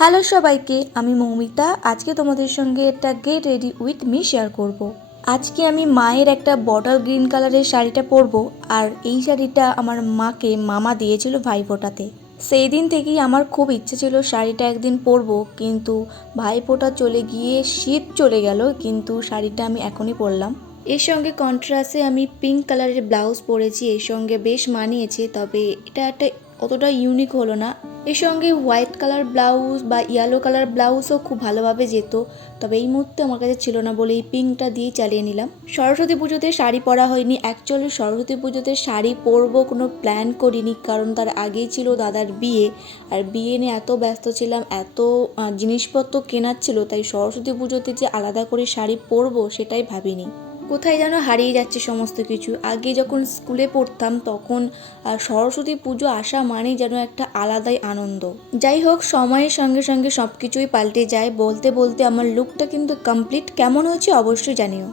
Hello সবাইকে, আমি মৌমিতা। আজকে তোমাদের সঙ্গে একটা get ready with me share করব। আজকে আমি মায়ের একটা বটল গ্রিন কালারের শাড়িটা পরবো। আর এই শাড়িটা আমার মাকে মামা দিয়েছিল ভাইফোঁটাতে। সেই দিন থেকেই আমার খুব ইচ্ছে ছিল শাড়িটা একদিন পরবো, কিন্তু ভাইফোঁটা চলে গিয়ে শীত চলে গেল, কিন্তু শাড়িটা আমি এখনই পরলাম। এর সঙ্গে কন্ট্রাস্টে আমি পিঙ্ক কালারের ব্লাউজ পরেছি, এর সঙ্গে বেশ মানিয়েছে, তবে এটা একটা অতটা ইউনিক হলো না। এর সঙ্গে হোয়াইট কালার ব্লাউজ বা ইয়েলো কালার ব্লাউজও খুব ভালোভাবে যেত, তবে এই মুহূর্তে আমার কাছে ছিল না বলে এই পিঙ্কটা দিয়ে চালিয়ে নিলাম। সরস্বতী পুজোতে শাড়ি পরা হয়নি। অ্যাকচুয়ালি সরস্বতী পুজোতে শাড়ি পরবো কোনো প্ল্যান করিনি, কারণ তার আগেই ছিল দাদার বিয়ে। আর বিয়ে নিয়ে এত ব্যস্ত ছিলাম, এত জিনিসপত্র কেনার ছিল, তাই সরস্বতী পুজোতে যে আলাদা করে শাড়ি পরবো সেটাই ভাবিনি। কোথায় যেন হারিয়ে যাচ্ছে সমস্ত কিছু। আগে যখন স্কুলে পড়তাম তখন সরস্বতী পুজো আসা মানেই যেন একটা আলাদাই আনন্দ। যাই হোক, সময়ের সঙ্গে সঙ্গে সব কিছুই পাল্টে যায়। বলতে বলতে আমার লুকটা কিন্তু কমপ্লিট। কেমন হয়েছে অবশ্যই জানিও।